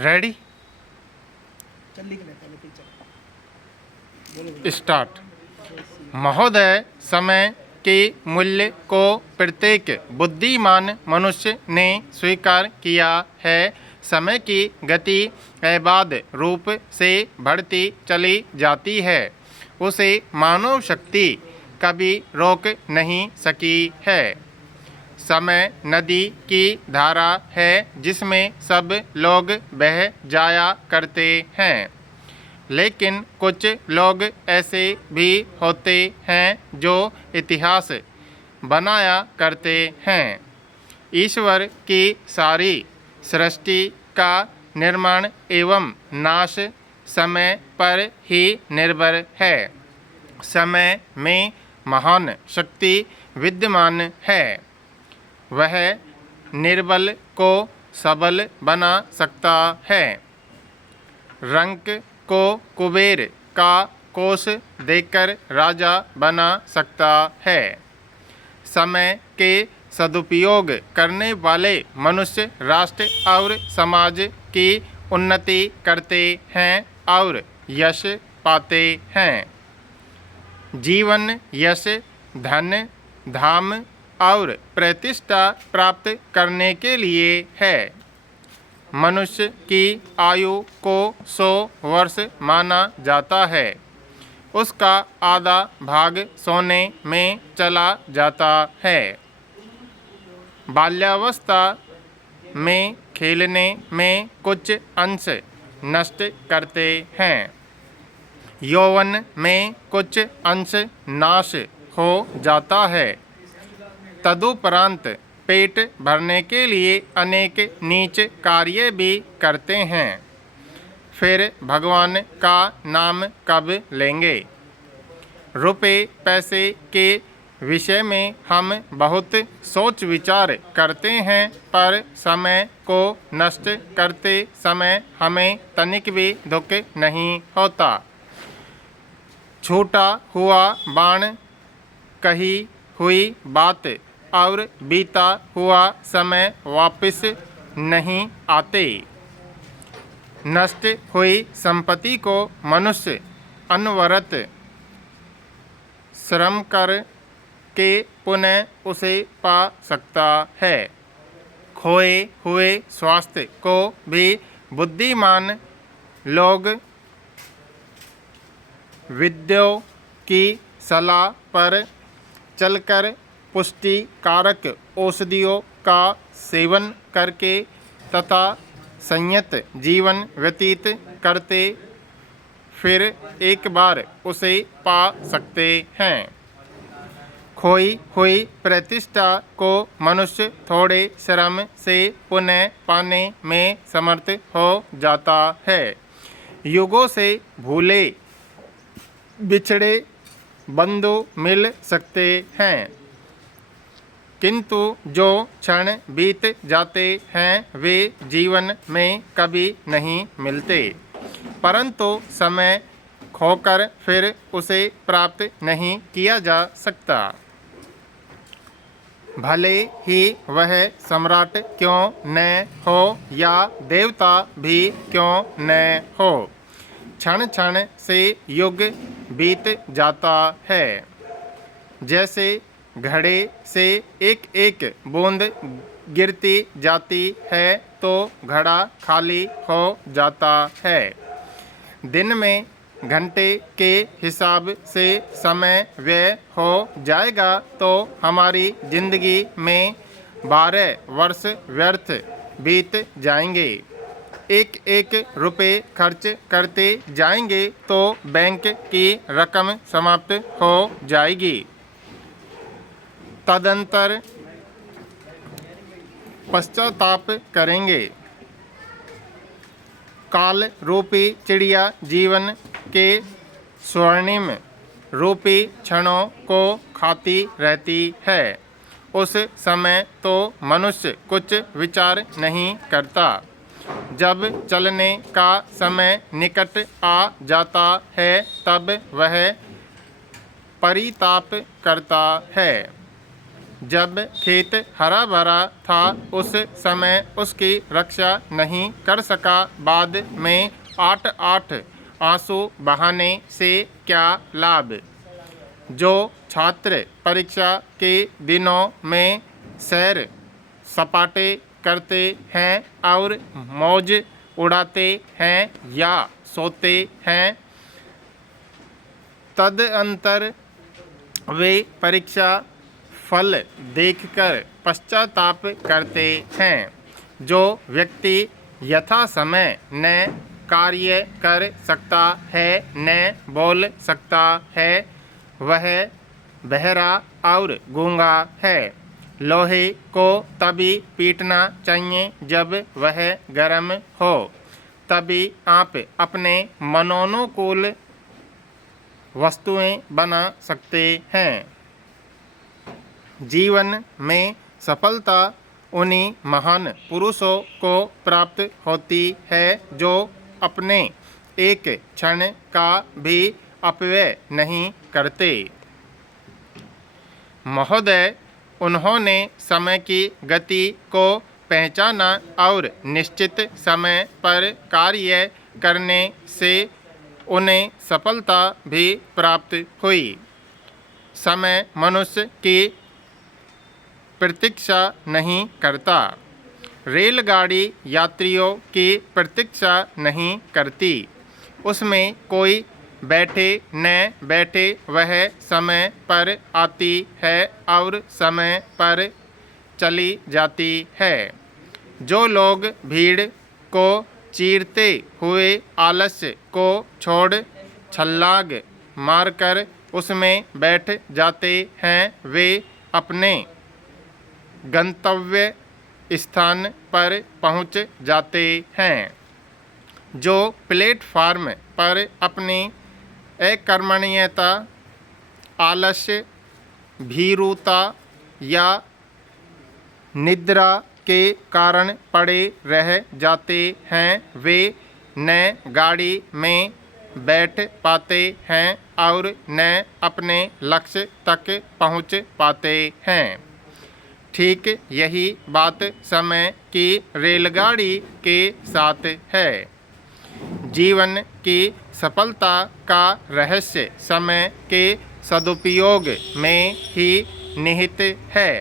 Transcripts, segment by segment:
Ready start. महोदय, समय के मूल्य को प्रत्येक बुद्धिमान मनुष्य ने स्वीकार किया है। समय की गति अबाध रूप से बढ़ती चली जाती है। उसे मानव शक्ति कभी रोक नहीं सकी है। समय नदी की धारा है जिसमें सब लोग बह जाया करते हैं, लेकिन कुछ लोग ऐसे भी होते हैं जो इतिहास बनाया करते हैं। ईश्वर की सारी सृष्टि का निर्माण एवं नाश समय पर ही निर्भर है। समय में महान शक्ति विद्यमान है। वह निर्बल को सबल बना सकता है, रंक को कुबेर का कोष देकर राजा बना सकता है। समय के सदुपयोग करने वाले मनुष्य राष्ट्र और समाज की उन्नति करते हैं और यश पाते हैं। जीवन यश, धन, धाम और प्रतिष्ठा प्राप्त करने के लिए है। मनुष्य की आयु को 100 वर्ष माना जाता है। उसका आधा भाग सोने में चला जाता है। बाल्यावस्था में खेलने में कुछ अंश नष्ट करते हैं। यौवन में कुछ अंश नाश हो जाता है। तदुपरांत पेट भरने के लिए अनेक नीच कार्य भी करते हैं। फिर भगवान का नाम कब लेंगे? रुपए पैसे के विषय में हम बहुत सोच विचार करते हैं, पर समय को नष्ट करते समय हमें तनिक भी दुख नहीं होता। छूटा हुआ बाण, कही हुई बात और बीता हुआ समय वापस नहीं आते। नष्ट हुई संपत्ति को मनुष्य अनवरत श्रम कर के पुनः उसे पा सकता है। खोए हुए स्वास्थ्य को भी बुद्धिमान लोग वैद्यों की सलाह पर चलकर पुष्टि कारक औषधियों का सेवन करके तथा संयत जीवन व्यतीत करते फिर एक बार उसे पा सकते हैं। खोई हुई प्रतिष्ठा को मनुष्य थोड़े श्रम से पुनः पाने में समर्थ हो जाता है। युगों से भूले बिछड़े बंधु मिल सकते हैं, किंतु जो क्षण बीत जाते हैं वे जीवन में कभी नहीं मिलते। परंतु समय खोकर फिर उसे प्राप्त नहीं किया जा सकता। भले ही वह सम्राट क्यों न हो या देवता भी क्यों न हो, क्षण क्षण से युग बीत जाता है। जैसे घड़े से एक एक बूंद गिरती जाती है तो घड़ा खाली हो जाता है। दिन में घंटे के हिसाब से समय व्यय हो जाएगा तो हमारी जिंदगी में 12 वर्ष व्यर्थ बीत जाएंगे। एक एक रुपये खर्च करते जाएंगे तो बैंक की रकम समाप्त हो जाएगी। तदंतर पश्चाताप करेंगे। काल रूपी चिड़िया जीवन के स्वर्णिम रूपी क्षणों को खाती रहती है। उस समय तो मनुष्य कुछ विचार नहीं करता। जब चलने का समय निकट आ जाता है तब वह परिताप करता है। जब खेत हरा भरा था उस समय उसकी रक्षा नहीं कर सका, बाद में 8 आंसू बहाने से क्या लाभ। जो छात्र परीक्षा के दिनों में सैर सपाटे करते हैं और मौज उड़ाते हैं या सोते हैं, तदंतर वे परीक्षा फल देखकर पश्चाताप करते हैं। जो व्यक्ति यथा समय न कार्य कर सकता है न बोल सकता है, वह बहरा और गूंगा है। लोहे को तभी पीटना चाहिए जब वह गर्म हो, तभी आप अपने मनोनुकूल वस्तुएं बना सकते हैं। जीवन में सफलता उन्हीं महान पुरुषों को प्राप्त होती है जो अपने एक क्षण का भी अपव्यय नहीं करते। महोदय, उन्होंने समय की गति को पहचाना और निश्चित समय पर कार्य करने से उन्हें सफलता भी प्राप्त हुई। समय मनुष्य की प्रतीक्षा नहीं करता, रेलगाड़ी यात्रियों की प्रतीक्षा नहीं करती। उसमें कोई बैठे न बैठे वह समय पर आती है और समय पर चली जाती है। जो लोग भीड़ को चीरते हुए आलस्य को छोड़ छलांग मारकर उसमें बैठ जाते हैं, वे अपने गंतव्य स्थान पर पहुंच जाते हैं। जो प्लेटफार्म पर अपनी अकर्मण्यता, आलस्य, भीरुता या निद्रा के कारण पड़े रह जाते हैं, वे न गाड़ी में बैठ पाते हैं और न अपने लक्ष्य तक पहुंच पाते हैं। ठीक यही बात समय की रेलगाड़ी के साथ है। जीवन की सफलता का रहस्य समय के सदुपयोग में ही निहित है।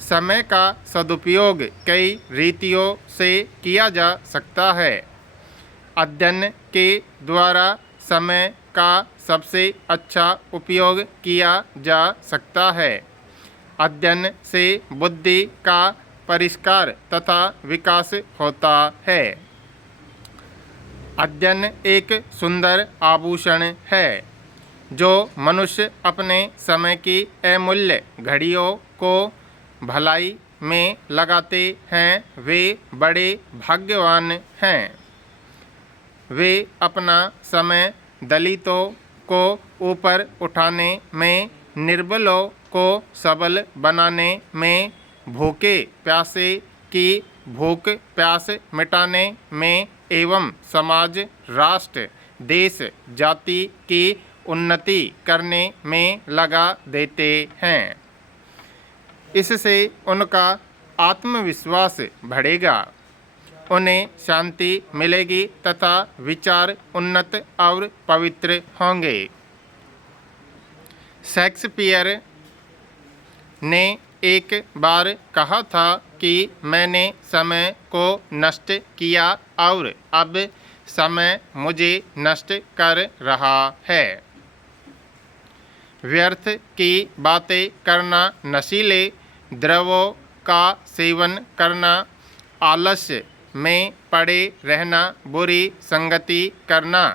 समय का सदुपयोग कई रीतियों से किया जा सकता है। अध्ययन के द्वारा समय का सबसे अच्छा उपयोग किया जा सकता है। अध्ययन से बुद्धि का परिष्कार तथा विकास होता है। अध्ययन एक सुंदर आभूषण है। जो मनुष्य अपने समय की अमूल्य घड़ियों को भलाई में लगाते हैं, वे बड़े भाग्यवान हैं। वे अपना समय दलितों को ऊपर उठाने में, निर्बलों को सबल बनाने में, भूखे प्यासे की भूख प्यास मिटाने में एवं समाज, राष्ट्र, देश, जाति की उन्नति करने में लगा देते हैं। इससे उनका आत्मविश्वास बढ़ेगा, उन्हें शांति मिलेगी तथा विचार उन्नत और पवित्र होंगे। शेक्सपियर ने एक बार कहा था कि मैंने समय को नष्ट किया और अब समय मुझे नष्ट कर रहा है। व्यर्थ की बातें करना, नशीले द्रव्यों का सेवन करना, आलस्य में पड़े रहना, बुरी संगति करना,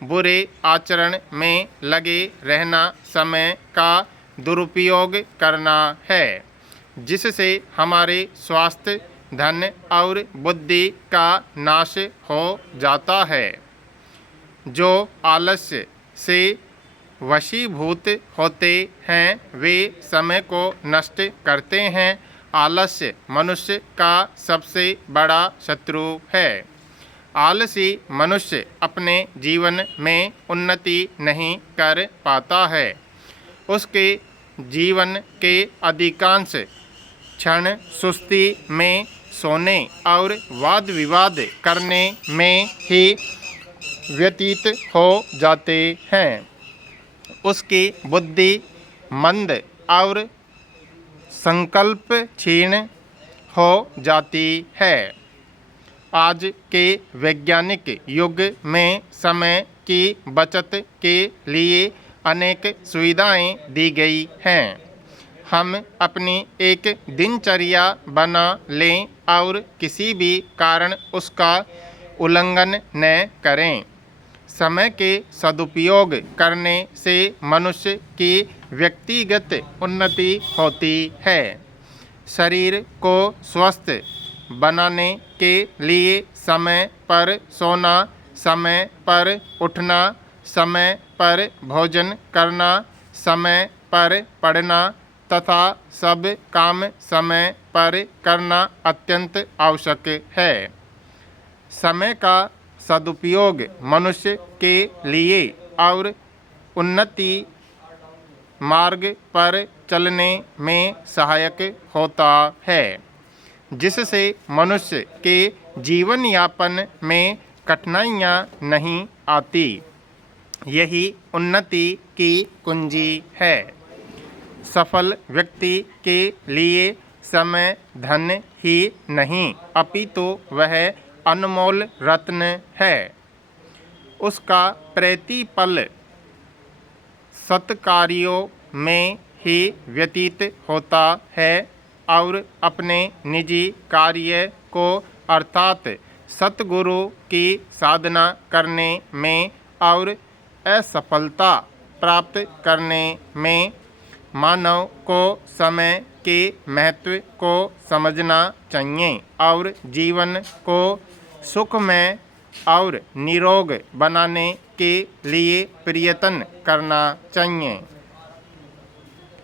बुरे आचरण में लगे रहना समय का दुरुपयोग करना है, जिससे हमारे स्वास्थ्य, धन और बुद्धि का नाश हो जाता है। जो आलस्य से वशीभूत होते हैं, वे समय को नष्ट करते हैं। आलस्य मनुष्य का सबसे बड़ा शत्रु है। आलसी मनुष्य अपने जीवन में उन्नति नहीं कर पाता है। उसके जीवन के अधिकांश क्षण सुस्ती में, सोने और वाद विवाद करने में ही व्यतीत हो जाते हैं। उसकी बुद्धि मंद और संकल्प क्षीण हो जाती है। आज के वैज्ञानिक युग में समय की बचत के लिए अनेक सुविधाएं दी गई हैं। हम अपनी एक दिनचर्या बना लें और किसी भी कारण उसका उल्लंघन न करें। समय के सदुपयोग करने से मनुष्य की व्यक्तिगत उन्नति होती है। शरीर को स्वस्थ बनाने के लिए समय पर सोना, समय पर उठना, समय पर भोजन करना, समय पर पढ़ना तथा सब काम समय पर करना अत्यंत आवश्यक है। समय का सदुपयोग मनुष्य के लिए और उन्नति मार्ग पर चलने में सहायक होता है, जिससे मनुष्य के जीवन यापन में कठिनाइयाँ नहीं आती। यही उन्नति की कुंजी है। सफल व्यक्ति के लिए समय धन ही नहीं अपितु वह अनमोल रत्न है। उसका प्रतिपल सत्कार्यों में ही व्यतीत होता है और अपने निजी कार्य को अर्थात सतगुरु की साधना करने में और असफलता प्राप्त करने में मानव को समय के महत्व को समझना चाहिए और जीवन को सुखमय और निरोग बनाने के लिए प्रयत्न करना चाहिए।